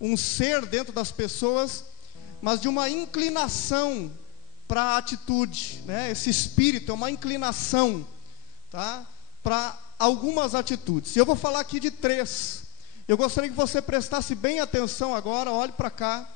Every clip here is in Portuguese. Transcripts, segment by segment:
um ser dentro das pessoas, mas de uma inclinação para a atitude, né? Esse espírito é uma inclinação, tá? Para algumas atitudes. E eu vou falar aqui de 3. Eu gostaria que você prestasse bem atenção agora, olhe para cá,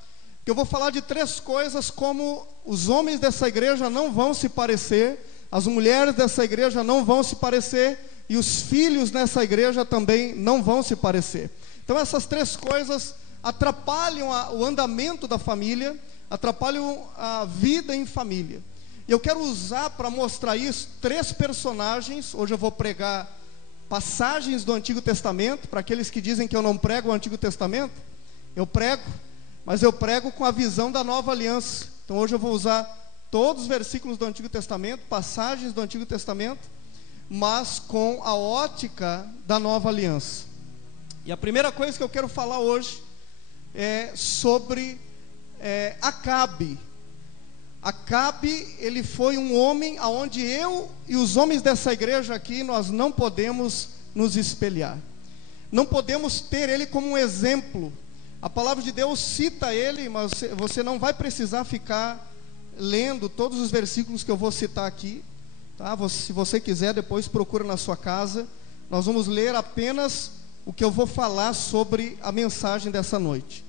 que eu vou falar de 3 coisas como os homens dessa igreja não vão se parecer, as mulheres dessa igreja não vão se parecer, e os filhos nessa igreja também não vão se parecer. Então essas 3 coisas atrapalham o andamento da família, atrapalham a vida em família. E eu quero usar para mostrar isso 3 personagens. Hoje eu vou pregar passagens do Antigo Testamento. Para aqueles que dizem que eu não prego o Antigo Testamento, eu prego, mas eu prego com a visão da nova aliança. Então hoje eu vou usar todos os versículos do Antigo Testamento, passagens do Antigo Testamento, mas com a ótica da nova aliança. E a primeira coisa que eu quero falar hoje é sobre Acabe. Acabe, ele foi um homem aonde eu e os homens dessa igreja aqui, nós não podemos nos espelhar. Não podemos ter ele como um exemplo. A palavra de Deus cita ele, mas você não vai precisar ficar lendo todos os versículos que eu vou citar aqui, tá? Se você quiser, depois procura na sua casa. Nós vamos ler apenas o que eu vou falar sobre a mensagem dessa noite.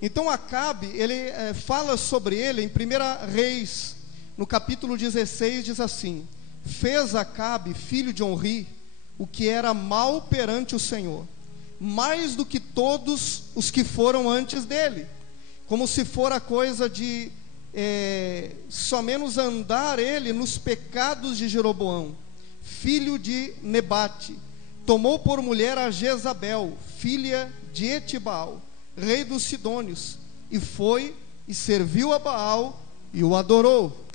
Então Acabe, ele fala sobre ele em 1 Reis, no capítulo 16, diz assim: fez Acabe, filho de Onri, o que era mal perante o Senhor, mais do que todos os que foram antes dele, como se fora coisa de somente andar ele nos pecados de Jeroboão, filho de Nebate. Tomou por mulher a Jezabel, filha de Etibaal, rei dos Sidônios, e foi e serviu a Baal e o adorou.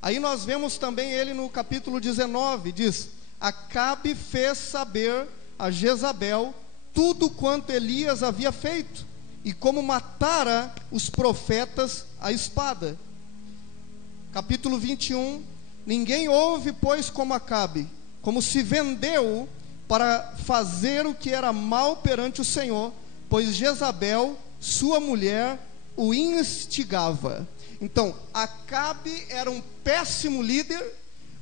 Aí nós vemos também ele no capítulo 19, diz: Acabe fez saber a Jezabel tudo quanto Elias havia feito, e como matara os profetas à espada. Capítulo 21, ninguém houve, pois, como Acabe, como se vendeu para fazer o que era mal perante o Senhor, pois Jezabel, sua mulher, o instigava. Então, Acabe era um péssimo líder,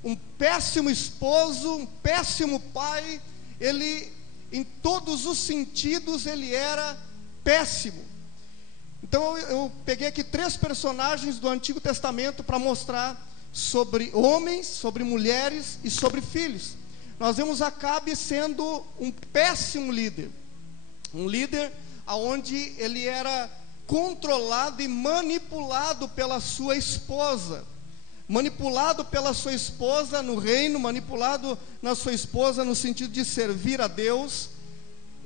um péssimo esposo, um péssimo pai. Ele, em todos os sentidos, ele era péssimo. Então, eu peguei aqui 3 personagens do Antigo Testamento para mostrar sobre homens, sobre mulheres e sobre filhos. Nós vemos Acabe sendo um péssimo líder. Um líder onde ele era controlado e manipulado pela sua esposa. Manipulado pela sua esposa no reino, manipulado na sua esposa no sentido de servir a Deus.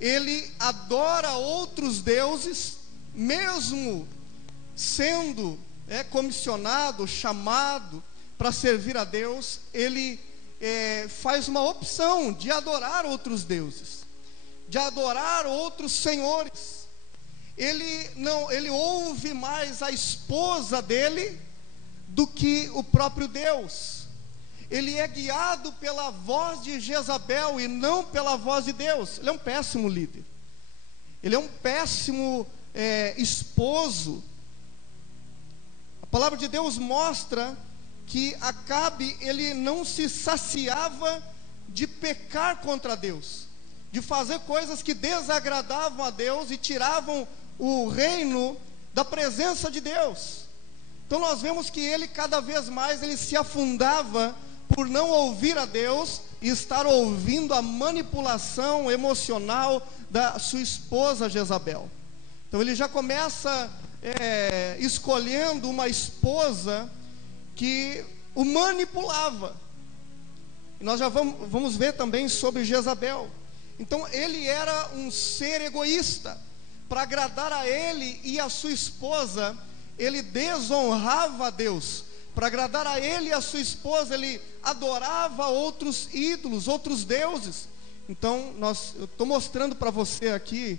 Ele adora outros deuses, mesmo sendo comissionado, chamado para servir a Deus. Ele faz uma opção de adorar outros deuses, de adorar outros senhores. Ele ouve mais a esposa dele do que o próprio Deus. Ele é guiado pela voz de Jezabel e não pela voz de Deus. Ele é um péssimo líder. Ele é um péssimo esposo. A palavra de Deus mostra que Acabe, ele não se saciava de pecar contra Deus, de fazer coisas que desagradavam a Deus e tiravam o reino da presença de Deus. Então nós vemos que ele cada vez mais ele se afundava por não ouvir a Deus e estar ouvindo a manipulação emocional da sua esposa Jezabel. Então ele já começa escolhendo uma esposa que o manipulava. E nós já vamos ver também sobre Jezabel. Então ele era um ser egoísta. Para agradar a ele e a sua esposa, ele desonrava a Deus. Para agradar a ele e a sua esposa, ele adorava outros ídolos, outros deuses. Então eu estou mostrando para você aqui,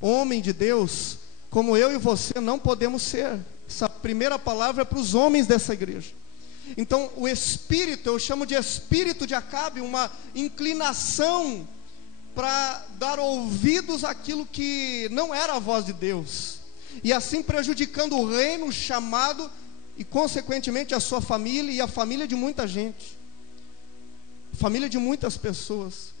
homem de Deus, como eu e você não podemos ser. Essa primeira palavra é para os homens dessa igreja. Então o espírito, eu chamo de espírito de Acabe, uma inclinação para dar ouvidos àquilo que não era a voz de Deus, e assim prejudicando o reino, o chamado, e consequentemente a sua família e a família de muita gente, família de muitas pessoas.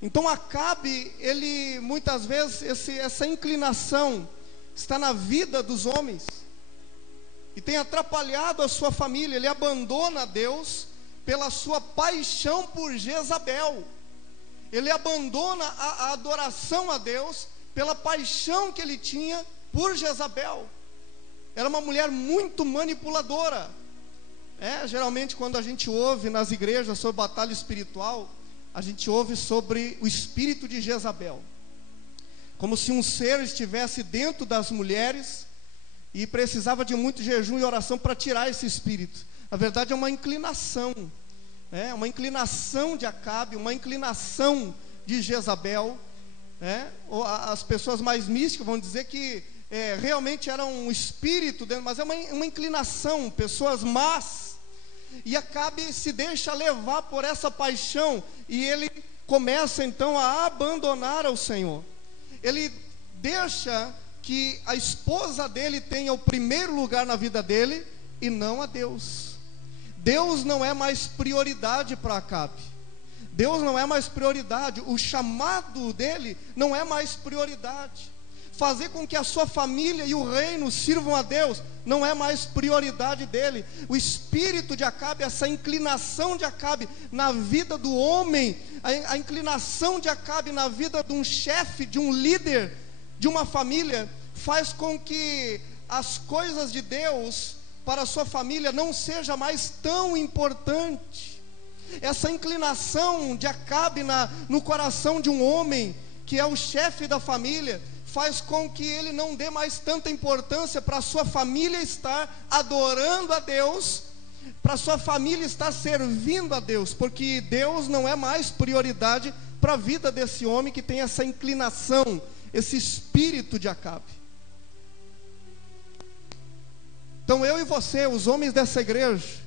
Então Acabe, ele muitas vezes, essa inclinação está na vida dos homens, e tem atrapalhado a sua família. Ele abandona Deus pela sua paixão por Jezabel. Ele abandona a adoração a Deus pela paixão que ele tinha por Jezabel. Era uma mulher muito manipuladora. Geralmente quando a gente ouve nas igrejas sobre batalha espiritual, a gente ouve sobre o espírito de Jezabel, como se um ser estivesse dentro das mulheres e precisava de muito jejum e oração para tirar esse espírito. Na verdade é uma inclinação, uma inclinação de Acabe, uma inclinação de Jezabel. As pessoas mais místicas vão dizer que realmente era um espírito dentro, mas é uma inclinação, pessoas más. E Acabe se deixa levar por essa paixão, e ele começa então a abandonar o Senhor. Ele deixa que a esposa dele tenha o primeiro lugar na vida dele, e não a Deus. Deus não é mais prioridade para Acabe. Deus não é mais prioridade. O chamado dele não é mais prioridade. Fazer com que a sua família e o reino sirvam a Deus não é mais prioridade dele. O espírito de Acabe, essa inclinação de Acabe na vida do homem, a inclinação de Acabe na vida de um chefe, de um líder de uma família, faz com que as coisas de Deus para a sua família não seja mais tão importante. Essa inclinação de Acabe no coração de um homem que é o chefe da família faz com que ele não dê mais tanta importância para a sua família estar adorando a Deus, para a sua família estar servindo a Deus, porque Deus não é mais prioridade para a vida desse homem que tem essa inclinação, esse espírito de Acabe. Então eu e você, os homens dessa igreja,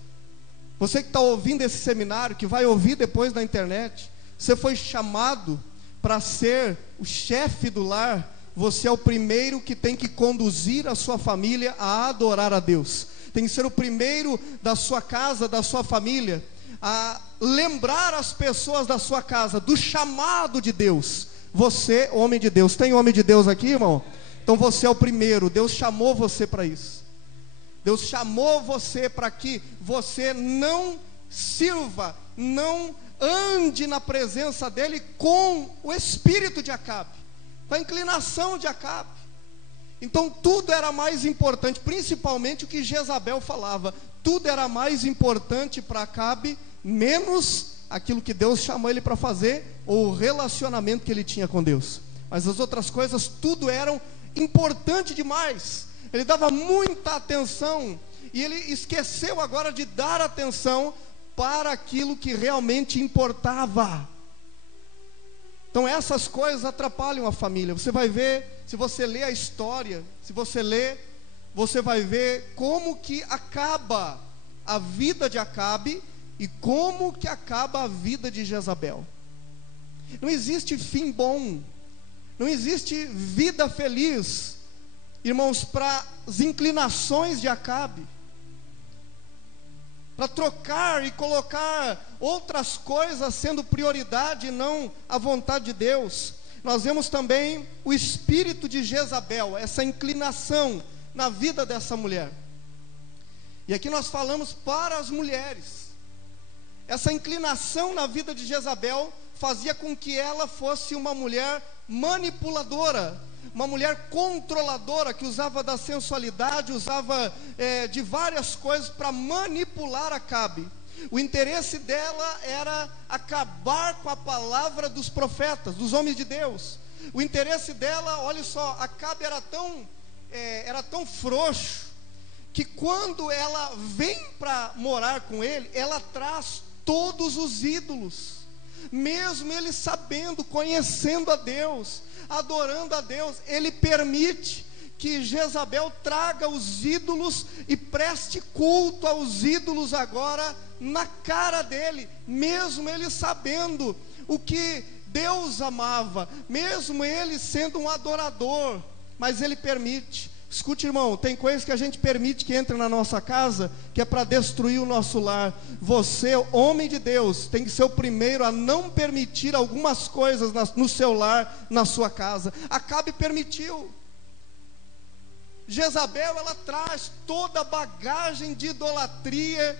você que está ouvindo esse seminário, que vai ouvir depois na internet, você foi chamado para ser o chefe do lar. Você é o primeiro que tem que conduzir a sua família a adorar a Deus. Tem que ser o primeiro da sua casa, da sua família, a lembrar as pessoas da sua casa do chamado de Deus. Você, homem de Deus, tem homem de Deus aqui, irmão? Então você é o primeiro. Deus chamou você para isso. Deus chamou você para que você não sirva, não ande na presença dele com o espírito de Acabe, com a inclinação de Acabe. Então tudo era mais importante, principalmente o que Jezabel falava. Tudo era mais importante para Acabe, menos aquilo que Deus chamou ele para fazer, ou o relacionamento que ele tinha com Deus. Mas as outras coisas, tudo eram importante demais. Ele dava muita atenção, e ele esqueceu agora de dar atenção para aquilo que realmente importava. Então essas coisas atrapalham a família. Você vai ver, se você ler a história, se você ler, você vai ver como que acaba a vida de Acabe e como que acaba a vida de Jezabel. Não existe fim bom, não existe vida feliz, irmãos, para as inclinações de Acabe, para trocar e colocar outras coisas sendo prioridade e não a vontade de Deus. Nós vemos também o espírito de Jezabel, essa inclinação na vida dessa mulher. E aqui nós falamos para as mulheres. Essa inclinação na vida de Jezabel fazia com que ela fosse uma mulher manipuladora, uma mulher controladora, que usava da sensualidade, usava de várias coisas para manipular Acabe. O interesse dela era acabar com a palavra dos profetas, dos homens de Deus. O interesse dela, olha só, Acabe era tão frouxo, que quando ela vem para morar com ele, ela traz todos os ídolos, mesmo ele sabendo, conhecendo a Deus, adorando a Deus, ele permite que Jezabel traga os ídolos e preste culto aos ídolos agora na cara dele, mesmo ele sabendo o que Deus amava, mesmo ele sendo um adorador, mas ele permite. Escute, irmão, tem coisas que a gente permite que entre na nossa casa, que é para destruir o nosso lar. Você, homem de Deus, tem que ser o primeiro a não permitir algumas coisas no seu lar, na sua casa. Acabe permitiu. Jezabel, ela traz toda a bagagem de idolatria,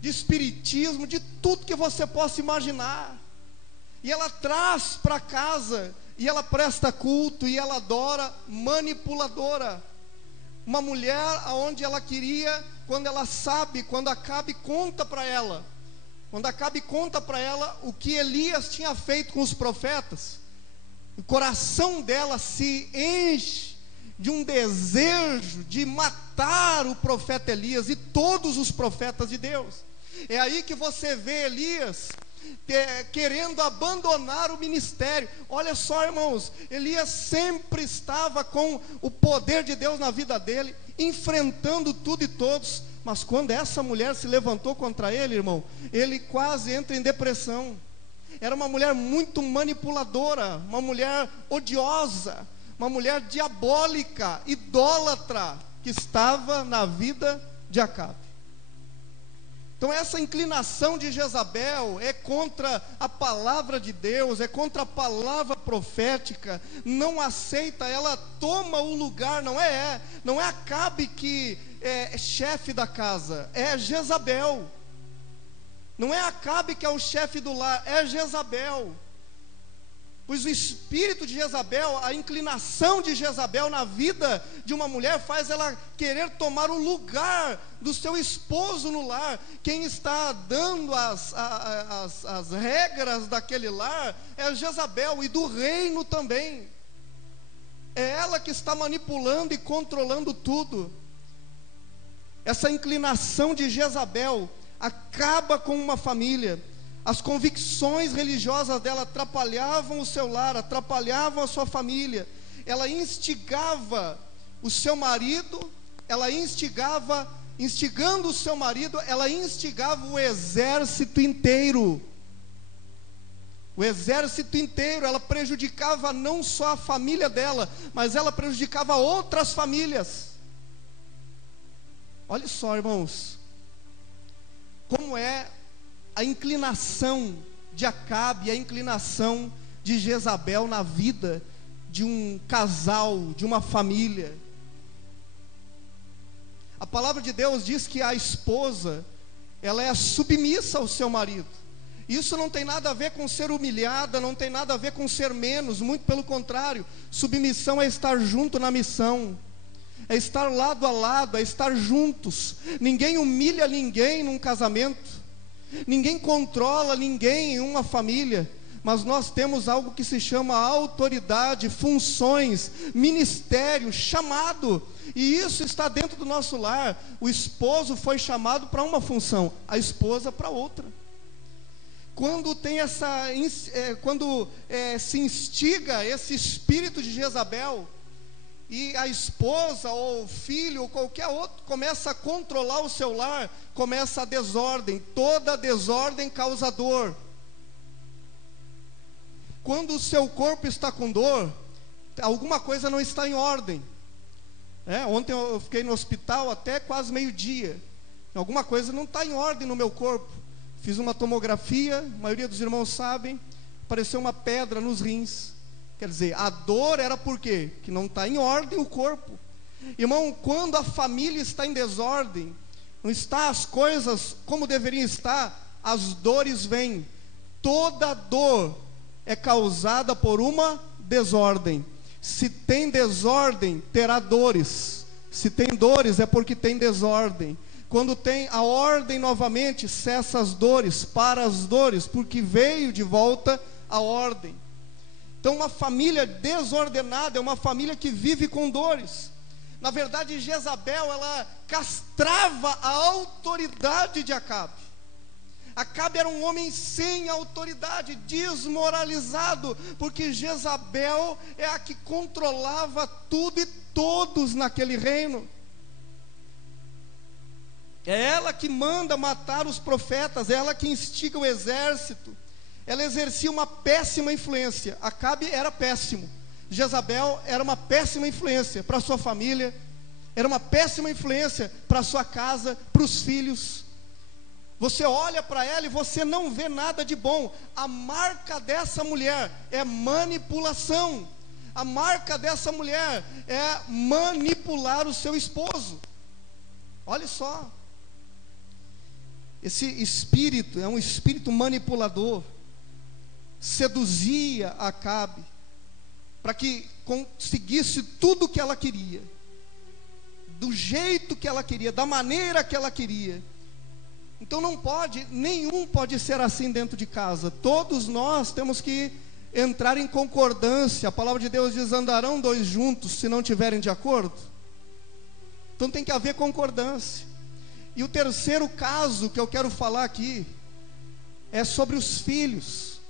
de espiritismo, de tudo que você possa imaginar. E ela traz para casa, e ela presta culto, e ela adora, manipuladora. Uma mulher aonde ela queria, quando ela sabe, quando Acabe conta para ela, o que Elias tinha feito com os profetas, o coração dela se enche de um desejo de matar o profeta Elias e todos os profetas de Deus. É aí que você vê Elias querendo abandonar o ministério. Olha só, irmãos, Elias sempre estava com o poder de Deus na vida dele, enfrentando tudo e todos, mas quando essa mulher se levantou contra ele, irmão, ele quase entra em depressão. Era uma mulher muito manipuladora, uma mulher odiosa, uma mulher diabólica, idólatra, que estava na vida de Acabe. Então essa inclinação de Jezabel é contra a palavra de Deus, é contra a palavra profética, não aceita, ela toma o lugar, não é Acabe que é chefe da casa, é Jezabel. Não é Acabe que é o chefe do lar, é Jezabel. Pois o espírito de Jezabel, a inclinação de Jezabel na vida de uma mulher faz ela querer tomar o lugar do seu esposo no lar. Quem está dando as regras daquele lar é Jezabel, e do reino também. É ela que está manipulando e controlando tudo. Essa inclinação de Jezabel acaba com uma família. As convicções religiosas dela atrapalhavam o seu lar, atrapalhavam a sua família. Ela instigava o seu marido, instigando o seu marido, ela instigava o exército inteiro. O exército inteiro, ela prejudicava não só a família dela, mas ela prejudicava outras famílias. Olha só, irmãos, como é a inclinação de Acabe, a inclinação de Jezabel na vida de um casal, de uma família. A palavra de Deus diz que a esposa, ela é submissa ao seu marido. Isso não tem nada a ver com ser humilhada, não tem nada a ver com ser menos, muito pelo contrário. Submissão é estar junto na missão, é estar lado a lado, é estar juntos. Ninguém humilha ninguém num casamento, ninguém controla ninguém em uma família, mas nós temos algo que se chama autoridade, funções, ministério, chamado, e isso está dentro do nosso lar. O esposo foi chamado para uma função, a esposa para outra. Quando tem se instiga esse espírito de Jezabel, e a esposa ou o filho ou qualquer outro começa a controlar o seu lar, começa a desordem. Toda desordem causa dor. Quando o seu corpo está com dor, alguma coisa não está em ordem. Ontem eu fiquei no hospital até quase meio-dia. Alguma coisa não está em ordem no meu corpo. Fiz uma tomografia, a maioria dos irmãos sabem, apareceu uma pedra nos rins. Quer dizer, a dor era por quê? Que não está em ordem o corpo. Irmão, quando a família está em desordem, não está as coisas como deveriam estar, as dores vêm. Toda dor é causada por uma desordem. Se tem desordem, terá dores. Se tem dores, é porque tem desordem. Quando tem a ordem novamente, cessa as dores, para as dores, porque veio de volta a ordem. Então uma família desordenada é uma família que vive com dores. Na verdade, Jezabel, ela castrava a autoridade de Acabe. Acabe era um homem sem autoridade, desmoralizado, porque Jezabel é a que controlava tudo e todos naquele reino. É ela que manda matar os profetas, é ela que instiga o exército, ela exercia uma péssima influência. Acabe era péssimo, Jezabel era uma péssima influência para sua família, era uma péssima influência para sua casa, para os filhos. Você olha para ela e você não vê nada de bom. A marca dessa mulher é manipulação. A marca dessa mulher é manipular o seu esposo. Olha só, esse espírito é um espírito manipulador. Seduzia Acabe para que conseguisse tudo o que ela queria, do jeito que ela queria, da maneira que ela queria. Então nenhum pode ser assim dentro de casa. Todos nós temos que entrar em concordância. A palavra de Deus diz: andarão dois juntos se não tiverem de acordo. Então tem que haver concordância. E o terceiro caso que eu quero falar aqui é sobre os filhos.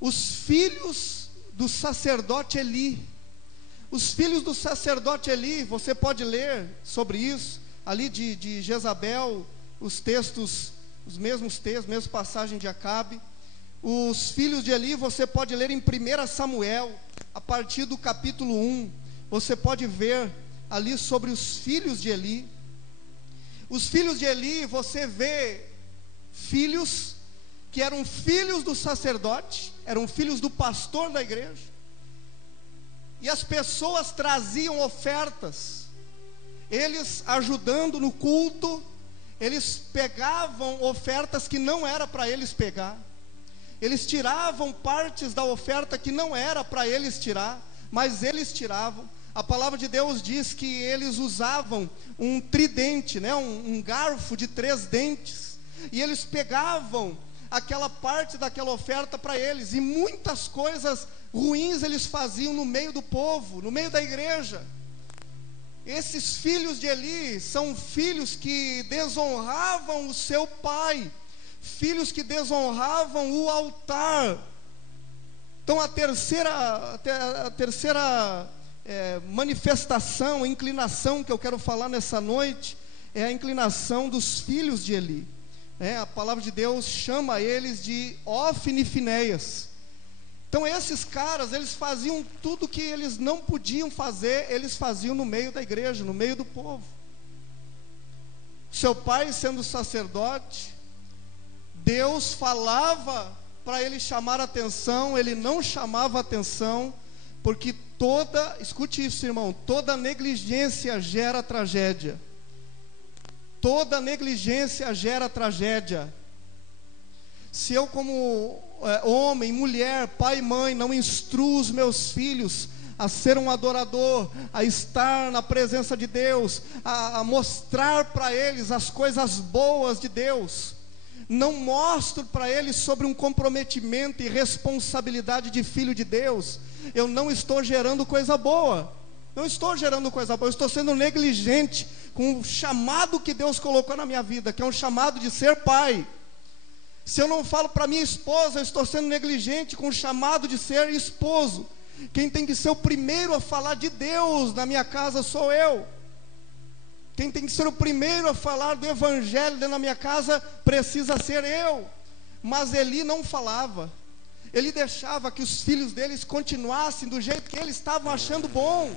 Os filhos do sacerdote Eli. Os filhos do sacerdote Eli, você pode ler sobre isso, ali de Jezabel, os textos, os mesmos textos, mesma passagem de Acabe. Os filhos de Eli, você pode ler em 1 Samuel, a partir do capítulo 1, você pode ver ali sobre os filhos de Eli. Os filhos de Eli, você vê filhos que eram filhos do sacerdote, eram filhos do pastor da igreja, e as pessoas traziam ofertas, eles ajudando no culto, eles pegavam ofertas que não era para eles pegar, eles tiravam partes da oferta que não era para eles tirar, mas eles tiravam. A palavra de Deus diz que eles usavam um tridente, né? um garfo de 3 dentes, e eles pegavam aquela parte daquela oferta para eles, e muitas coisas ruins eles faziam no meio do povo, no meio da igreja. Esses filhos de Eli são filhos que desonravam o seu pai, filhos que desonravam o altar. Então a terceira manifestação, inclinação que eu quero falar nessa noite, é a inclinação dos filhos de Eli. A palavra de Deus chama eles de Ofni e Finéias. Então esses caras, eles faziam tudo que eles não podiam fazer, eles faziam no meio da igreja, no meio do povo. Seu pai sendo sacerdote, Deus falava para ele chamar atenção, ele não chamava atenção, porque escute isso, irmão, toda negligência gera tragédia. Toda negligência gera tragédia. Se eu como homem, mulher, pai e mãe, não instruo os meus filhos a ser um adorador, a estar na presença de Deus, a mostrar para eles as coisas boas de Deus, não mostro para eles sobre um comprometimento e responsabilidade de filho de Deus, eu não estou gerando coisa boa. Não estou gerando coisa boa, eu estou sendo negligente com o chamado que Deus colocou na minha vida, que é um chamado de ser pai. Se eu não falo para minha esposa, eu estou sendo negligente com o chamado de ser esposo. Quem tem que ser o primeiro a falar de Deus na minha casa sou eu. Quem tem que ser o primeiro a falar do evangelho dentro da minha casa precisa ser eu. Mas Eli não falava. Ele deixava que os filhos deles continuassem do jeito que eles estavam achando bom.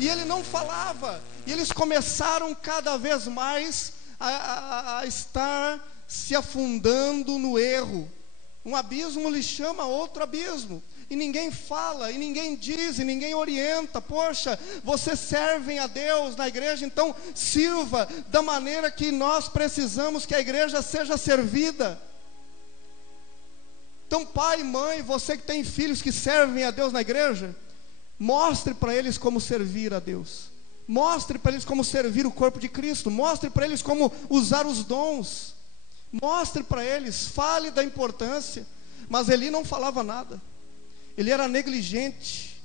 E ele não falava. E eles começaram cada vez mais a estar se afundando no erro. Um abismo lhe chama outro abismo. E ninguém fala, e ninguém diz, e ninguém orienta. Poxa, vocês servem a Deus na igreja, então sirva da maneira que nós precisamos que a igreja seja servida. Então pai, mãe, você que tem filhos que servem a Deus na igreja, mostre para eles como servir a Deus. Mostre para eles como servir o corpo de Cristo. Mostre para eles como usar os dons. Mostre para eles, fale da importância. Mas Eli não falava nada. Ele era negligente.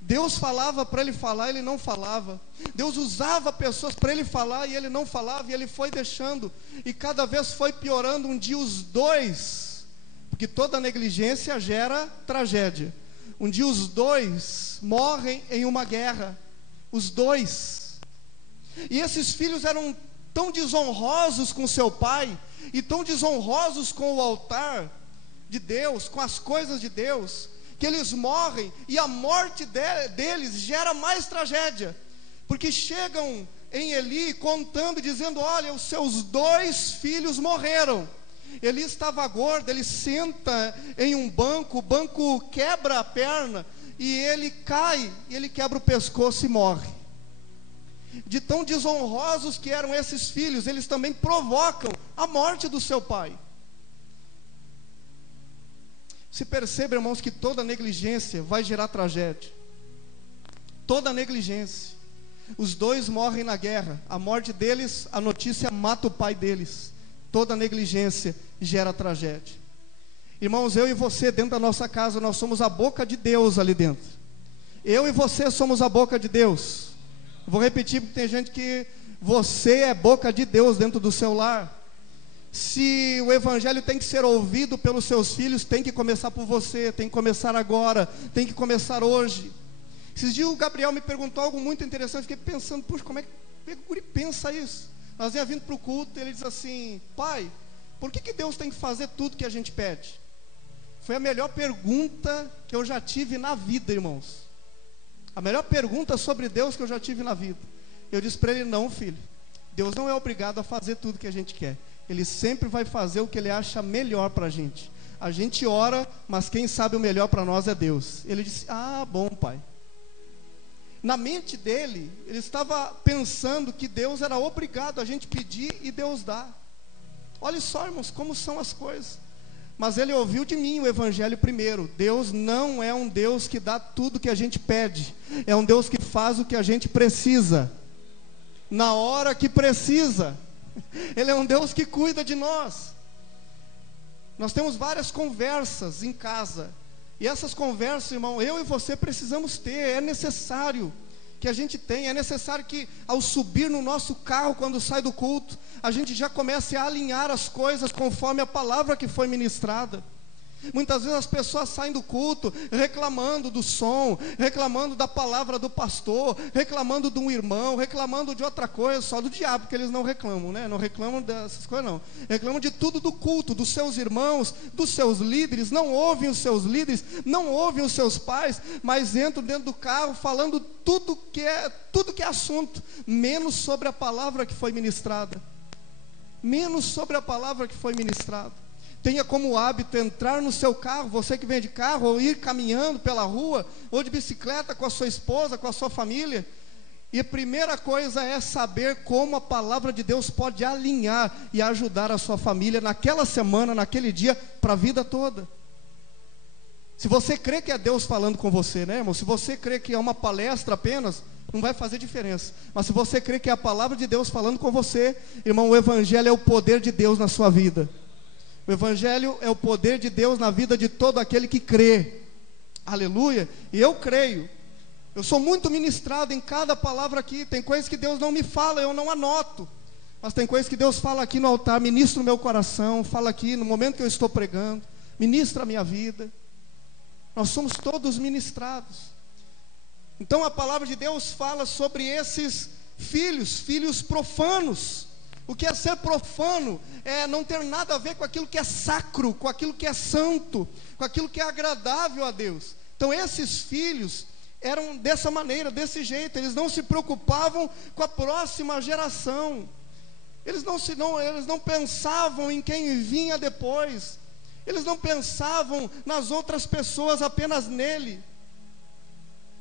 Deus falava para ele falar, ele não falava. Deus usava pessoas para ele falar e ele não falava. E ele foi deixando, e cada vez foi piorando. Um dia os dois, porque toda negligência gera tragédia, um dia os dois morrem em uma guerra. Os dois. E esses filhos eram tão desonrosos com seu pai, e tão desonrosos com o altar, de Deus, com as coisas de Deus, que eles morrem e a morte deles gera mais tragédia, porque chegam em Eli contando, dizendo: olha, os seus 2 filhos morreram. Eli estava gordo, ele senta em um banco, o banco quebra a perna, e ele cai, e ele quebra o pescoço e morre. De tão desonrosos que eram esses filhos, eles também provocam a morte do seu pai. Se perceba, irmãos, que toda negligência vai gerar tragédia. Toda negligência. Os 2 morrem na guerra, a morte deles, a notícia mata o pai deles. Toda negligência gera tragédia. Irmãos, eu e você dentro da nossa casa, nós somos a boca de Deus ali dentro. Eu e você somos a boca de Deus. Vou repetir, porque tem gente que você é boca de Deus dentro do seu lar. Se o evangelho tem que ser ouvido pelos seus filhos, tem que começar por você, tem que começar agora, tem que começar hoje. Esses dias o Gabriel me perguntou algo muito interessante, fiquei pensando: puxa, como é que o guri pensa isso? Nós ia vindo para o culto, ele diz assim: pai, por que Deus tem que fazer tudo que a gente pede? Foi a melhor pergunta que eu já tive na vida, irmãos. A melhor pergunta sobre Deus que eu já tive na vida. Eu disse para ele: não, filho, Deus não é obrigado a fazer tudo que a gente quer. Ele sempre vai fazer o que Ele acha melhor para a gente. A gente ora, mas quem sabe o melhor para nós é Deus. Ele disse: ah, bom, pai. Na mente dele, ele estava pensando que Deus era obrigado a gente pedir e Deus dá. Olha só, irmãos, como são as coisas. Mas ele ouviu de mim o evangelho primeiro. Deus não é um Deus que dá tudo que a gente pede. É um Deus que faz o que a gente precisa, na hora que precisa. Ele é um Deus que cuida de nós. Nós temos várias conversas em casa, e essas conversas, irmão, eu e você precisamos ter. É necessário que a gente tenha. É necessário que ao subir no nosso carro, quando sai do culto, a gente já comece a alinhar as coisas conforme a palavra que foi ministrada. Muitas vezes as pessoas saem do culto reclamando do som, reclamando da palavra do pastor, reclamando de um irmão, reclamando de outra coisa, só do diabo que eles não reclamam, né? Não reclamam dessas coisas não. Reclamam de tudo do culto, dos seus irmãos, dos seus líderes, não ouvem os seus líderes, não ouvem os seus pais, mas entram dentro do carro falando tudo que é assunto, menos sobre a palavra que foi ministrada. Menos sobre a palavra que foi ministrada. Tenha como hábito entrar no seu carro, você que vem de carro, ou ir caminhando pela rua, ou de bicicleta com a sua esposa, com a sua família. E a primeira coisa é saber como a palavra de Deus pode alinhar e ajudar a sua família naquela semana, naquele dia, para a vida toda. Se você crê que é Deus falando com você, né, irmão? Se você crê que é uma palestra apenas, não vai fazer diferença. Mas se você crê que é a palavra de Deus falando com você, irmão, o evangelho é o poder de Deus na sua vida. O evangelho é o poder de Deus na vida de todo aquele que crê. Aleluia. E eu creio. Eu sou muito ministrado em cada palavra aqui. Tem coisas que Deus não me fala, eu não anoto. Mas tem coisas que Deus fala aqui no altar, ministra o meu coração, fala aqui no momento que eu estou pregando, ministra a minha vida. Nós somos todos ministrados. Então a palavra de Deus fala sobre esses filhos profanos. O que é ser profano é não ter nada a ver com aquilo que é sacro, com aquilo que é santo, com aquilo que é agradável a Deus. Então esses filhos eram dessa maneira, desse jeito. Eles não se preocupavam com a próxima geração. Eles não pensavam em quem vinha depois. Eles não pensavam nas outras pessoas, apenas nele.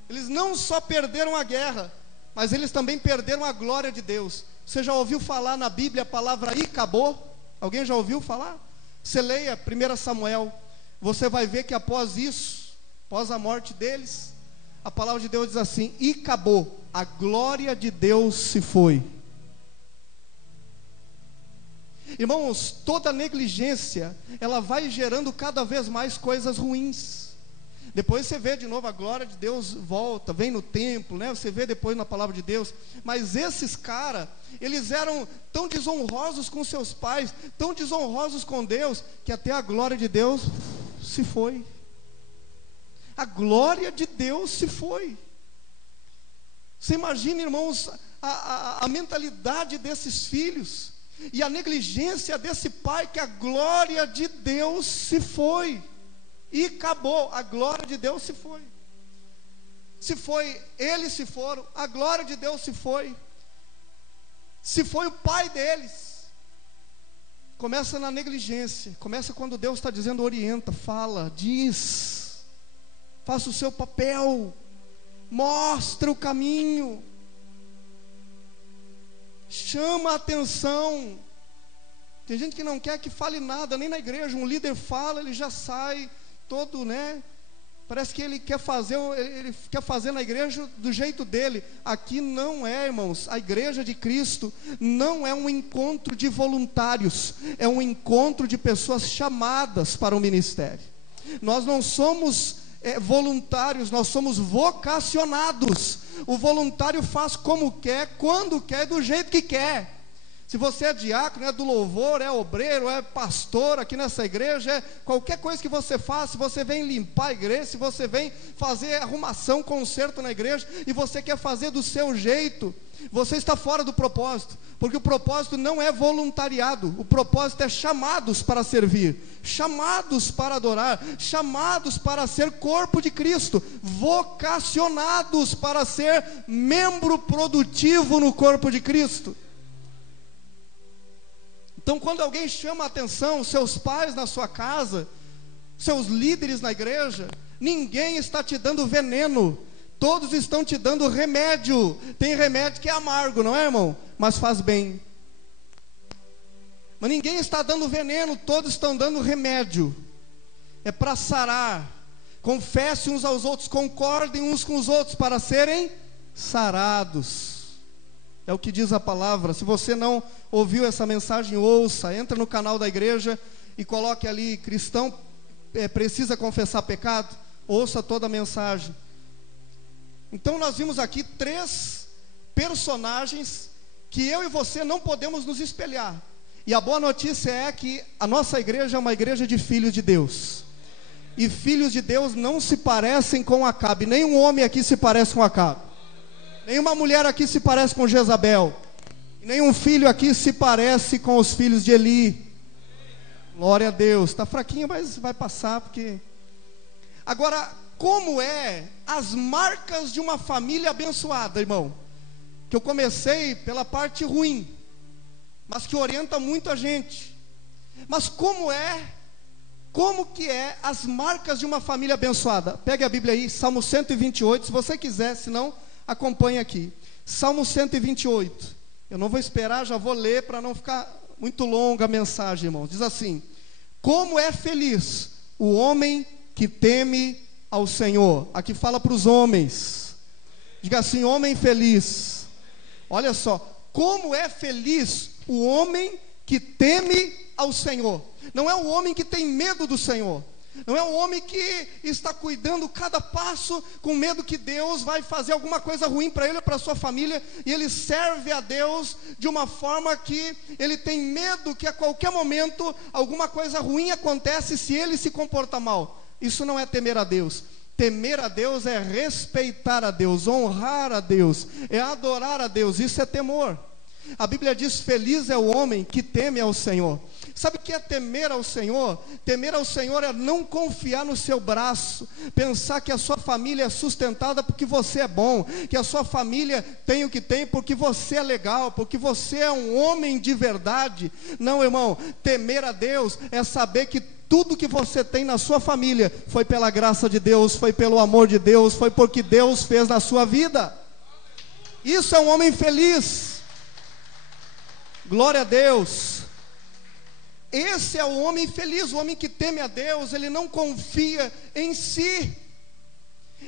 Eles não só perderam a guerra, mas eles também perderam a glória de Deus. Você já ouviu falar na Bíblia a palavra "e acabou"? Alguém já ouviu falar? Você leia 1 Samuel, você vai ver que após isso, após a morte deles, a palavra de Deus diz assim: "E acabou, a glória de Deus se foi". Irmãos, toda negligência, ela vai gerando cada vez mais coisas ruins. Depois você vê de novo a glória de Deus volta, vem no templo, né? Você vê depois na palavra de Deus. Mas esses caras, eles eram tão desonrosos com seus pais, tão desonrosos com Deus, que até a glória de Deus se foi. A glória de Deus se foi. Você imagina, irmãos, a mentalidade desses filhos. E a negligência desse pai, que a glória de Deus se foi. E acabou, a glória de Deus se foi. Se foi, eles se foram, a glória de Deus se foi. Se foi o pai deles. Começa na negligência. Começa quando Deus está dizendo: orienta, fala, diz, faça o seu papel, mostra o caminho, chama a atenção. Tem gente que não quer que fale nada, nem na igreja. Um líder fala, ele já sai todo, parece que ele quer fazer na igreja do jeito dele. Aqui não é, irmãos. A igreja de Cristo não é um encontro de voluntários, é um encontro de pessoas chamadas para o ministério. Nós não somos voluntários, nós somos vocacionados. O voluntário faz como quer, quando quer, do jeito que quer. Se você é diácono, é do louvor, é obreiro, é pastor aqui nessa igreja, qualquer coisa que você faça, se você vem limpar a igreja, se você vem fazer arrumação, conserto na igreja, e você quer fazer do seu jeito, você está fora do propósito, porque o propósito não é voluntariado, o propósito é chamados para servir, chamados para adorar, chamados para ser corpo de Cristo, vocacionados para ser membro produtivo no corpo de Cristo. Então, quando alguém chama a atenção, seus pais na sua casa, seus líderes na igreja, ninguém está te dando veneno, todos estão te dando remédio. Tem remédio que é amargo, não é, irmão? Mas faz bem. Mas ninguém está dando veneno, todos estão dando remédio. É para sarar. Confesse uns aos outros, concordem uns com os outros para serem sarados. É o que diz a palavra. Se você não ouviu essa mensagem, ouça, entra no canal da igreja e coloque ali: cristão precisa confessar pecado. Ouça toda a mensagem. Então nós vimos aqui 3 personagens que eu e você não podemos nos espelhar. E a boa notícia é que a nossa igreja é uma igreja de filhos de Deus. E filhos de Deus não se parecem com Acabe. Nenhum homem aqui se parece com Acabe. Nenhuma mulher aqui se parece com Jezabel. Nenhum filho aqui se parece com os filhos de Eli. Glória a Deus. Está fraquinho, mas vai passar, porque... Agora, como é as marcas de uma família abençoada, irmão? Que eu comecei pela parte ruim, mas que orienta muito a gente. Mas como que é as marcas de uma família abençoada? Pegue a Bíblia aí, Salmo 128, se você quiser, senão acompanhe aqui. Salmo 128. Eu não vou esperar, já vou ler para não ficar muito longa a mensagem, irmão. Diz assim: como é feliz o homem que teme ao Senhor. Aqui fala para os homens. Diga assim: homem feliz. Olha só, como é feliz o homem que teme ao Senhor. Não é o homem que tem medo do Senhor. Não é um homem que está cuidando cada passo com medo que Deus vai fazer alguma coisa ruim para ele ou para a sua família, e ele serve a Deus de uma forma que ele tem medo que a qualquer momento alguma coisa ruim acontece se ele se comporta mal. Isso não é temer a Deus. Temer a Deus é respeitar a Deus, honrar a Deus, é adorar a Deus. Isso é temor. A Bíblia diz: feliz é o homem que teme ao Senhor. Sabe o que é temer ao Senhor? Temer ao Senhor é não confiar no seu braço, pensar que a sua família é sustentada porque você é bom, que a sua família tem o que tem porque você é legal, porque você é um homem de verdade. Não, irmão, temer a Deus é saber que tudo que você tem na sua família foi pela graça de Deus, foi pelo amor de Deus, foi porque Deus fez na sua vida. Isso é um homem feliz. Glória a Deus. Esse é o homem feliz, o homem que teme a Deus. Ele não confia em si.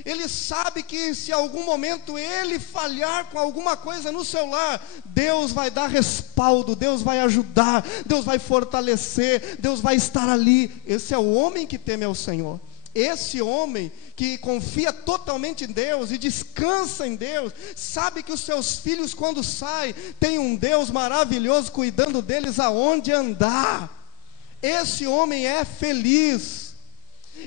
Ele sabe que se algum momento ele falhar com alguma coisa no seu lar, Deus vai dar respaldo, Deus vai ajudar, Deus vai fortalecer, Deus vai estar ali. Esse é o homem que teme ao Senhor. Esse homem que confia totalmente em Deus e descansa em Deus, sabe que os seus filhos, quando saem, tem um Deus maravilhoso cuidando deles aonde andar. Esse homem é feliz.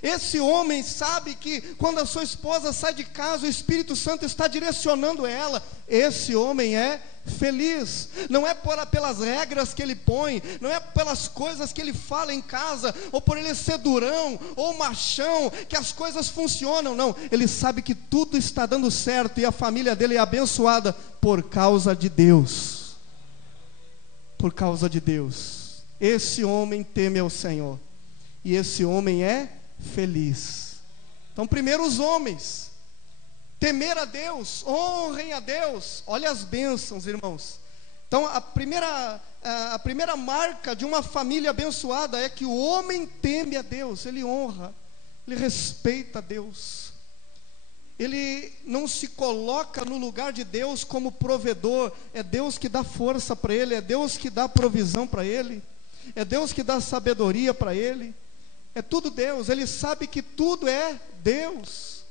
Esse homem sabe que quando a sua esposa sai de casa, o Espírito Santo está direcionando ela. Esse homem é feliz. Não é pelas regras que ele põe, não é pelas coisas que ele fala em casa, ou por ele ser durão ou machão, que as coisas funcionam. Não, ele sabe que tudo está dando certo e a família dele é abençoada por causa de Deus. Por causa de Deus. Esse homem teme ao Senhor, e esse homem é feliz. Então, primeiro os homens, temer a Deus, honrem a Deus. Olha as bênçãos, irmãos. Então, a primeira marca de uma família abençoada é que o homem teme a Deus, ele honra, ele respeita a Deus. Ele não se coloca no lugar de Deus como provedor. É Deus que dá força para ele, é Deus que dá provisão para ele, é Deus que dá sabedoria para ele. É tudo Deus. Ele sabe que tudo é Deus,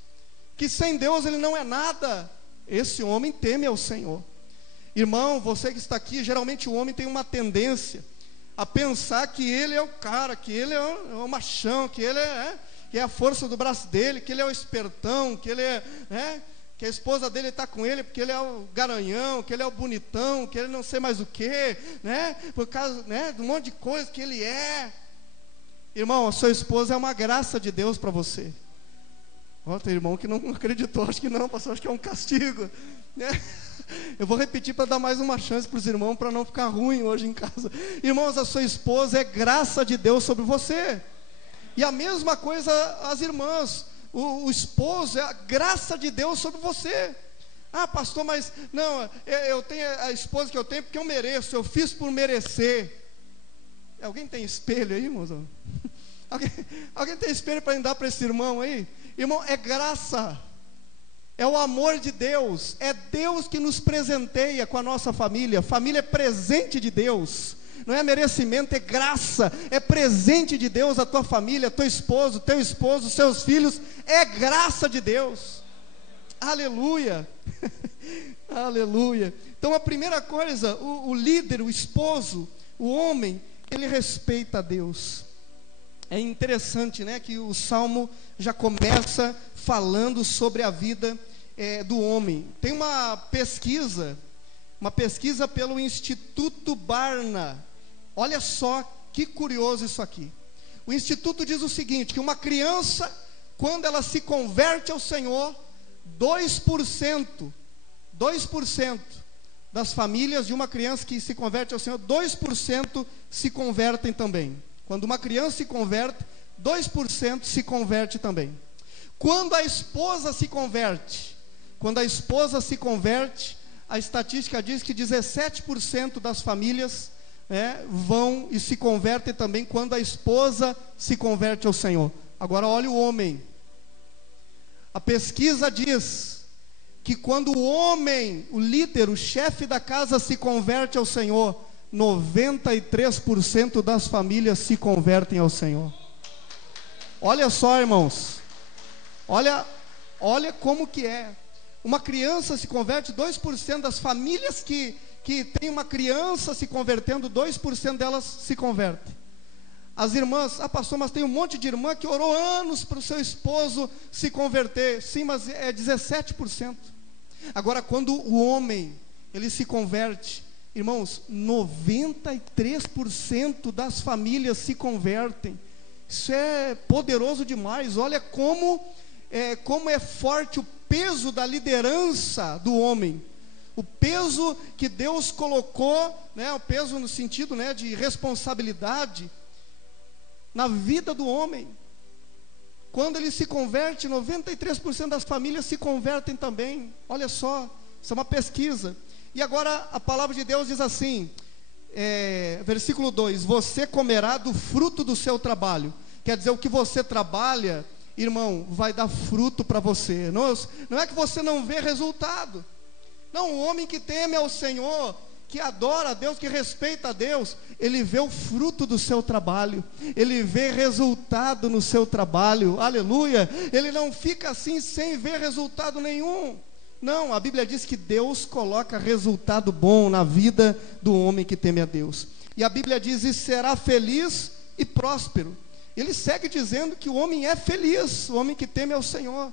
que sem Deus ele não é nada. Esse homem teme ao Senhor. Irmão, você que está aqui, geralmente o homem tem uma tendência a pensar que ele é o cara, que ele é o machão, que ele que é a força do braço dele, que ele é o espertão, que ele que a esposa dele está com ele porque ele é o garanhão, que ele é o bonitão, que ele não sei mais o que, por causa de um monte de coisa que ele é. Irmão, a sua esposa é uma graça de Deus para você. Tem irmão que não acreditou, acho que não, pastor, acho que é um castigo, Eu vou repetir para dar mais uma chance para os irmãos, para não ficar ruim hoje em casa. Irmãos, a sua esposa é graça de Deus sobre você. E a mesma coisa as irmãs, o esposo é a graça de Deus sobre você. Ah, pastor, mas não, eu tenho a esposa que eu tenho porque eu mereço, eu fiz por merecer. Alguém tem espelho aí, irmãos? Alguém tem espelho para dar para esse irmão aí? Irmão, é graça, é o amor de Deus, é Deus que nos presenteia com a nossa família. Família é presente de Deus, não é merecimento, é graça, é presente de Deus. A tua família, teu esposo, seus filhos, é graça de Deus. Aleluia. Aleluia. Então a primeira coisa, o líder, o esposo, o homem, ele respeita a Deus. É interessante, que o Salmo já começa falando sobre a vida do homem. Tem uma pesquisa pelo Instituto Barna. Olha só que curioso isso aqui. O Instituto diz o seguinte, que uma criança, quando ela se converte ao Senhor, 2% das famílias de uma criança que se converte ao Senhor, 2% se convertem também. Quando uma criança se converte, 2% se converte também. Quando a esposa se converte, a estatística diz que 17% das famílias vão e se convertem também quando a esposa se converte ao Senhor. Agora olha o homem. A pesquisa diz que quando o homem, o líder, o chefe da casa se converte ao Senhor, 93% das famílias se convertem ao Senhor. Olha só, irmãos, olha como que é. Uma criança se converte, 2% das famílias que tem uma criança se convertendo, 2% delas se convertem. As irmãs, pastor, mas tem um monte de irmã que orou anos para o seu esposo se converter. Sim, mas é 17%. Agora, quando o homem, ele se converte, irmãos, 93% das famílias se convertem. Isso é poderoso demais. Olha como é forte o peso da liderança do homem. O peso que Deus colocou, o peso no sentido de responsabilidade na vida do homem. Quando ele se converte, 93% das famílias se convertem também. Olha só, isso é uma pesquisa. E agora a palavra de Deus diz assim, versículo 2: você comerá do fruto do seu trabalho. Quer dizer, o que você trabalha, irmão, vai dar fruto para você. Não é que você não vê resultado. Não, o homem que teme ao Senhor, que adora a Deus, que respeita a Deus, ele vê o fruto do seu trabalho, ele vê resultado no seu trabalho. Aleluia. Ele não fica assim sem ver resultado nenhum. Não, a Bíblia diz que Deus coloca resultado bom na vida do homem que teme a Deus. E a Bíblia diz, e será feliz e próspero. Ele segue dizendo que o homem é feliz, o homem que teme ao Senhor.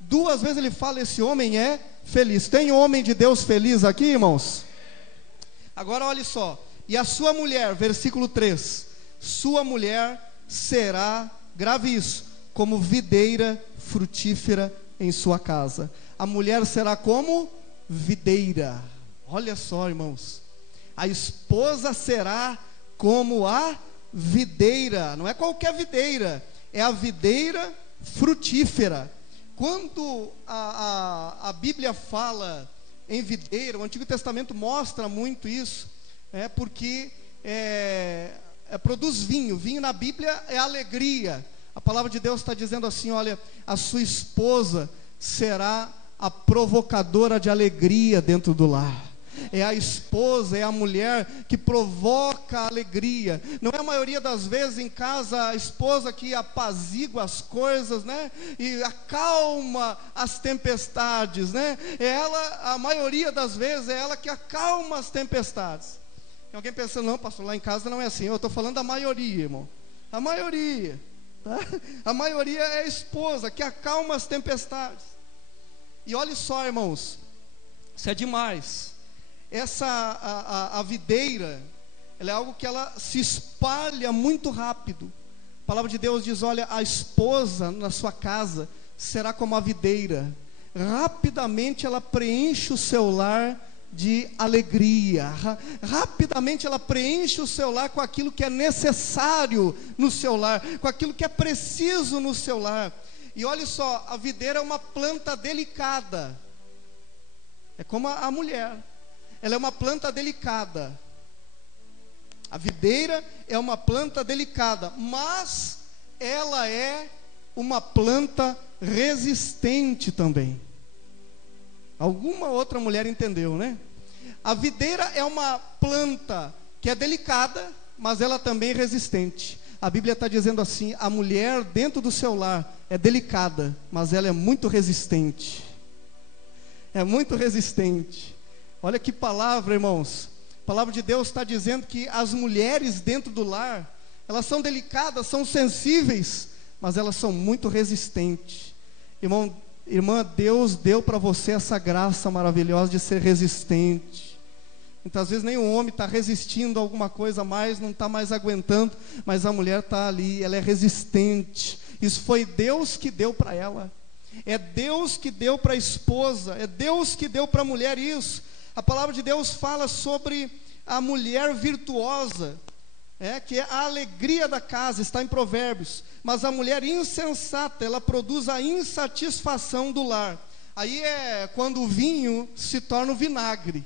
2 vezes ele fala: esse homem é feliz. Tem homem de Deus feliz aqui, irmãos? Agora olhe só: e a sua mulher, versículo 3, sua mulher será, grave isso, como videira frutífera em sua casa. A mulher será como videira. Olha só, irmãos, a esposa será como a videira. Não é qualquer videira, é a videira frutífera. Quando a Bíblia fala em videira, o Antigo Testamento mostra muito isso, porque produz vinho. Vinho na Bíblia é alegria. A palavra de Deus está dizendo assim: olha, a sua esposa será a provocadora de alegria dentro do lar. É a esposa, é a mulher que provoca a alegria. Não é a maioria das vezes em casa a esposa que apazigua as coisas, né? E acalma as tempestades, né? É ela, a maioria das vezes, é ela que acalma as tempestades. Tem alguém pensando: não, pastor, lá em casa não é assim. Eu estou falando da maioria, irmão. A maioria, tá? A maioria é a esposa que acalma as tempestades. E olha só, irmãos, isso é demais. A videira, ela é algo que ela se espalha muito rápido. A palavra de Deus diz: olha, a esposa na sua casa será como a videira. Rapidamente ela preenche o seu lar de alegria. Rapidamente ela preenche o seu lar com aquilo que é necessário no seu lar, com aquilo que é preciso no seu lar. E olha só, a videira é uma planta delicada. É como a mulher. Ela é uma planta delicada. A videira é uma planta delicada, mas ela é uma planta resistente também. Alguma outra mulher entendeu, né? A videira é uma planta que é delicada, mas ela também é resistente. A Bíblia está dizendo assim: a mulher dentro do seu lar é delicada, mas ela é muito resistente. É muito resistente. Olha que palavra, irmãos. A palavra de Deus está dizendo que as mulheres dentro do lar, elas são delicadas, são sensíveis, mas elas são muito resistentes. Irmã, Deus deu para você essa graça maravilhosa de ser resistente. Muitas vezes nem o homem está resistindo a alguma coisa mais, não está mais aguentando, mas a mulher está ali, ela é resistente. Isso foi Deus que deu para ela. É Deus que deu para a esposa, é Deus que deu para a mulher isso. A palavra de Deus fala sobre a mulher virtuosa, que é a alegria da casa, está em Provérbios. Mas a mulher insensata, ela produz a insatisfação do lar. Aí é quando o vinho se torna o vinagre.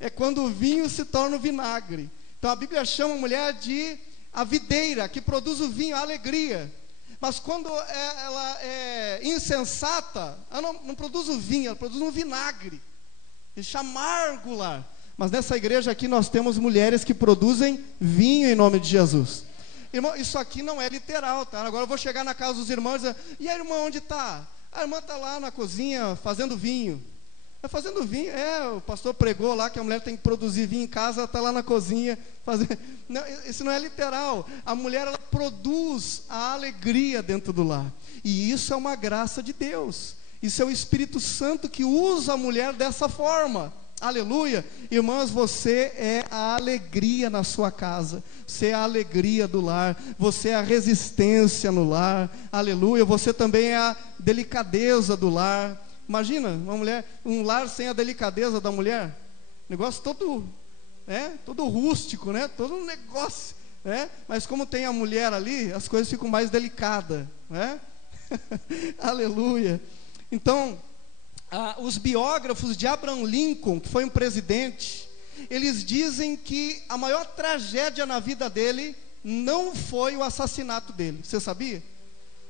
É quando o vinho se torna o vinagre. Então a Bíblia chama a mulher de a videira, que produz o vinho, a alegria. Mas quando ela é insensata, ela não produz o vinho, ela produz um vinagre. Deixa amargo o lar. Mas nessa igreja aqui nós temos mulheres que produzem vinho em nome de Jesus. Irmão, isso aqui não é literal, tá? Agora eu vou chegar na casa dos irmãos e dizer: e a irmã onde está? A irmã está lá na cozinha fazendo vinho. Fazendo vinho, o pastor pregou lá que a mulher tem que produzir vinho em casa, ela está lá na cozinha fazendo. Não, isso não é literal. A mulher, ela produz a alegria dentro do lar, e isso é uma graça de Deus. Isso é o Espírito Santo que usa a mulher dessa forma. Aleluia. Irmãs, você é a alegria na sua casa, você é a alegria do lar, você é a resistência no lar. Aleluia. Você também é a delicadeza do lar. Imagina uma mulher, um lar sem a delicadeza da mulher. Negócio todo rústico, né? Todo um negócio, né? Mas como tem a mulher ali, as coisas ficam mais delicadas, né? Aleluia. Então, os biógrafos de Abraham Lincoln, que foi um presidente, eles dizem que a maior tragédia na vida dele não foi o assassinato dele. Você sabia?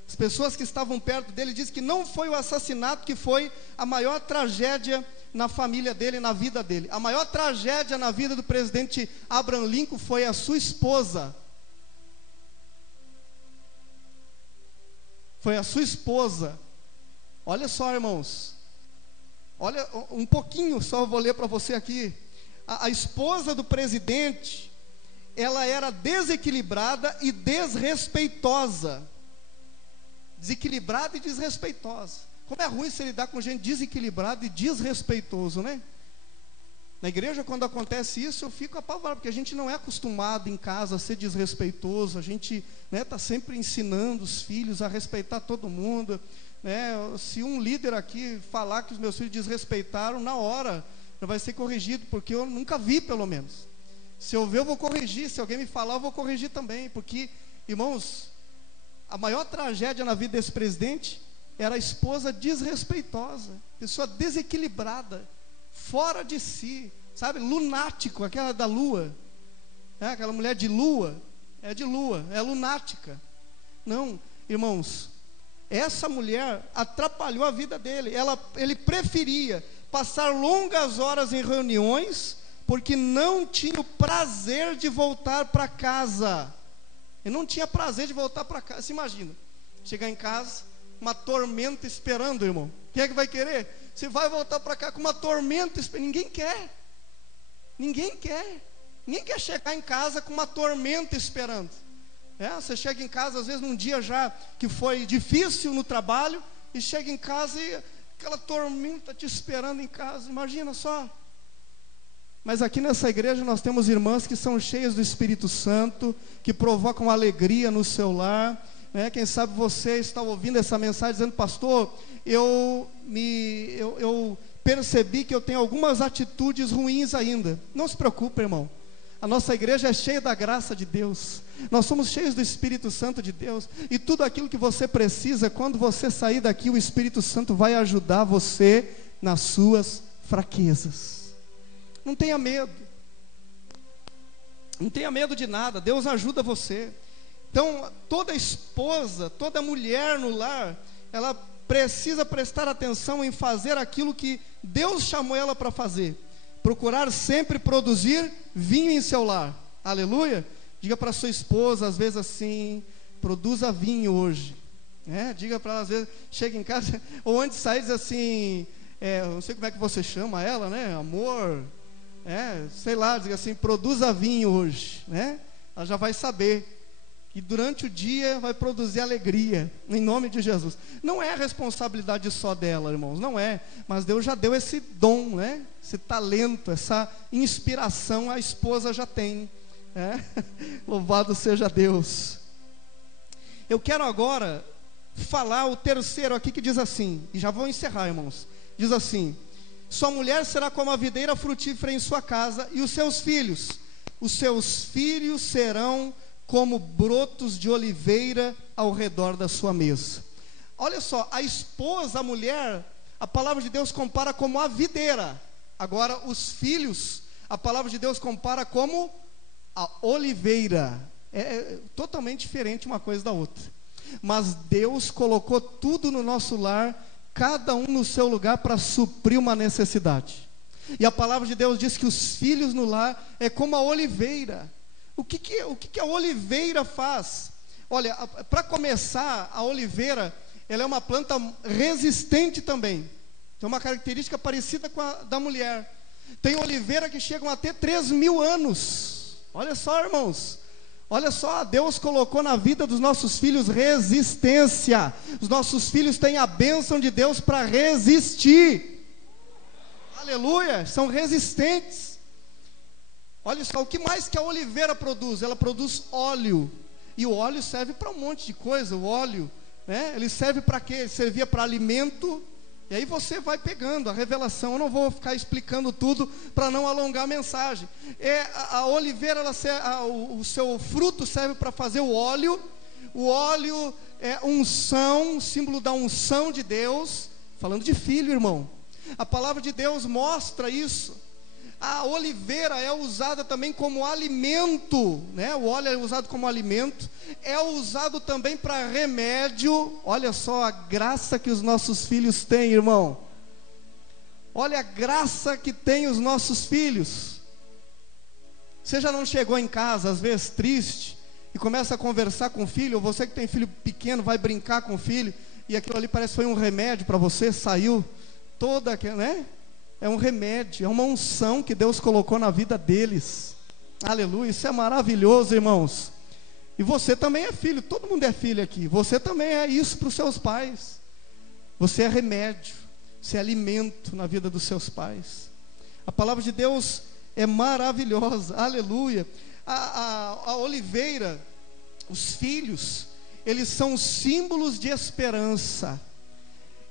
As pessoas que estavam perto dele dizem que não foi o assassinato que foi a maior tragédia na família dele, na vida dele. A maior tragédia na vida do presidente Abraham Lincoln foi a sua esposa. Foi a sua esposa. Olha só, irmãos. Olha, um pouquinho só vou ler para você aqui. A esposa do presidente, ela era desequilibrada e desrespeitosa. Desequilibrada e desrespeitosa. Como é ruim se lidar com gente desequilibrada e desrespeitoso, né? Na igreja, quando acontece isso, eu fico apavorado, porque a gente não é acostumado em casa a ser desrespeitoso. A gente está sempre ensinando os filhos a respeitar todo mundo, né? Se um líder aqui falar que os meus filhos desrespeitaram, na hora já vai ser corrigido, porque eu nunca vi, pelo menos. Se eu ver, eu vou corrigir. Se alguém me falar, eu vou corrigir também. Porque, irmãos, a maior tragédia na vida desse presidente era a esposa desrespeitosa, pessoa desequilibrada, fora de si, sabe, lunático, aquela da lua, aquela mulher de lua, é lunática. Não, irmãos, essa mulher atrapalhou a vida dele. Ele preferia passar longas horas em reuniões, porque não tinha o prazer de voltar para casa. Ele não tinha prazer de voltar para casa. Você imagina, chegar em casa, uma tormenta esperando, irmão. Quem é que vai querer? Você vai voltar para cá com uma tormenta esperando. Ninguém quer. Ninguém quer chegar em casa com uma tormenta esperando. Você chega em casa, às vezes num dia já que foi difícil no trabalho, e chega em casa e aquela tormenta te esperando em casa. Imagina só. Mas aqui nessa igreja nós temos irmãs que são cheias do Espírito Santo, que provocam alegria no seu lar, né? Quem sabe você está ouvindo essa mensagem dizendo: pastor, eu percebi que eu tenho algumas atitudes ruins ainda. Não se preocupe, irmão. A nossa igreja é cheia da graça de Deus. Nós somos cheios do Espírito Santo de Deus. E tudo aquilo que você precisa, quando você sair daqui, o Espírito Santo vai ajudar você nas suas fraquezas. Não tenha medo. Não tenha medo de nada. Deus ajuda você. Então, toda esposa, toda mulher no lar, ela precisa prestar atenção em fazer aquilo que Deus chamou ela para fazer. Procurar sempre produzir vinho em seu lar. Aleluia. Diga para sua esposa, às vezes assim: produza vinho hoje. Diga para ela, às vezes, chega em casa, ou antes de sair, diz assim, não sei como é que você chama ela, né? Amor, sei lá, diga assim: produza vinho hoje, né? Ela já vai saber que durante o dia vai produzir alegria, em nome de Jesus. Não é responsabilidade só dela, irmãos, não é, mas Deus já deu esse dom, né? Esse talento, essa inspiração a esposa já tem, Louvado seja Deus. Eu quero agora falar o terceiro aqui, que diz assim, e já vou encerrar, irmãos. Diz assim: sua mulher será como a videira frutífera em sua casa, e os seus filhos serão como brotos de oliveira ao redor da sua mesa. Olha só, a esposa, a mulher, a palavra de Deus compara como a videira. Agora, os filhos, a palavra de Deus compara como a oliveira. É totalmente diferente uma coisa da outra. Mas Deus colocou tudo no nosso lar, cada um no seu lugar, para suprir uma necessidade. E a palavra de Deus diz que os filhos no lar é como a oliveira. O que a oliveira faz? Olha, para começar, a oliveira, ela é uma planta resistente também. Tem uma característica parecida com a da mulher. Tem oliveira que chegam a ter 3.000 anos. Olha só, irmãos. Olha só, Deus colocou na vida dos nossos filhos resistência. Os nossos filhos têm a bênção de Deus para resistir. Aleluia, são resistentes. Olha só, o que mais que a oliveira produz? Ela produz óleo. E o óleo serve para um monte de coisa. O óleo, ele serve para quê? Ele servia para alimento. E aí você vai pegando a revelação. Eu não vou ficar explicando tudo para não alongar a mensagem. A oliveira, o seu fruto serve para fazer o óleo. O óleo é unção, símbolo da unção de Deus. Falando de filho, irmão. A palavra de Deus mostra isso. A oliveira é usada também como alimento, O óleo é usado como alimento. É usado também para remédio. Olha só a graça que os nossos filhos têm, irmão. Olha a graça que tem os nossos filhos. Você já não chegou em casa, às vezes triste, e começa a conversar com o filho, ou você que tem filho pequeno, vai brincar com o filho, e aquilo ali parece que foi um remédio para você, saiu toda aquela, É um remédio, é uma unção que Deus colocou na vida deles. Aleluia, isso é maravilhoso, irmãos. E você também é filho, todo mundo é filho aqui. Você também é isso para os seus pais. Você é remédio, você é alimento na vida dos seus pais. A palavra de Deus é maravilhosa, aleluia. A oliveira, os filhos, eles são símbolos de esperança.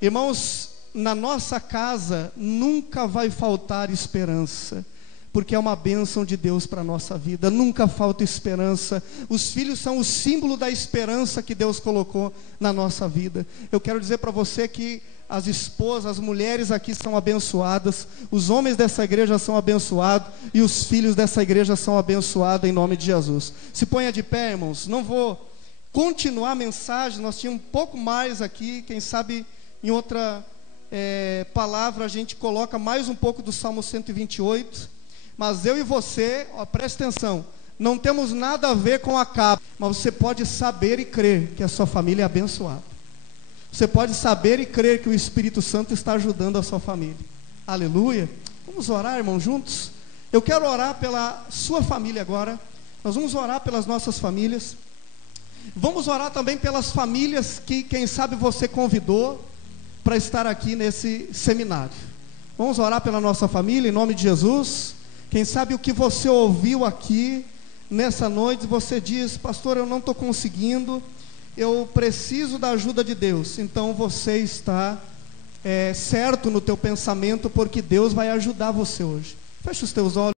Irmãos, na nossa casa nunca vai faltar esperança, porque é uma bênção de Deus para a nossa vida, nunca falta esperança. Os filhos são o símbolo da esperança que Deus colocou na nossa vida. Eu quero dizer para você que as esposas, as mulheres aqui são abençoadas, os homens dessa igreja são abençoados, e os filhos dessa igreja são abençoados em nome de Jesus. Se ponha de pé, irmãos, não vou continuar a mensagem, nós tínhamos um pouco mais aqui, quem sabe em outra palavra a gente coloca mais um pouco do Salmo 128, mas eu e você, preste atenção, não temos nada a ver com a capa, mas você pode saber e crer que a sua família é abençoada. Você pode saber e crer que o Espírito Santo está ajudando a sua família. Aleluia. Vamos orar, irmãos, juntos? Eu quero orar pela sua família agora. Nós vamos orar pelas nossas famílias. Vamos orar também pelas famílias que, quem sabe, você convidou para estar aqui nesse seminário. Vamos orar pela nossa família, em nome de Jesus. Quem sabe o que você ouviu aqui nessa noite, você diz: pastor, eu não estou conseguindo, eu preciso da ajuda de Deus. Então você está certo no teu pensamento, porque Deus vai ajudar você hoje. Fecha os teus olhos.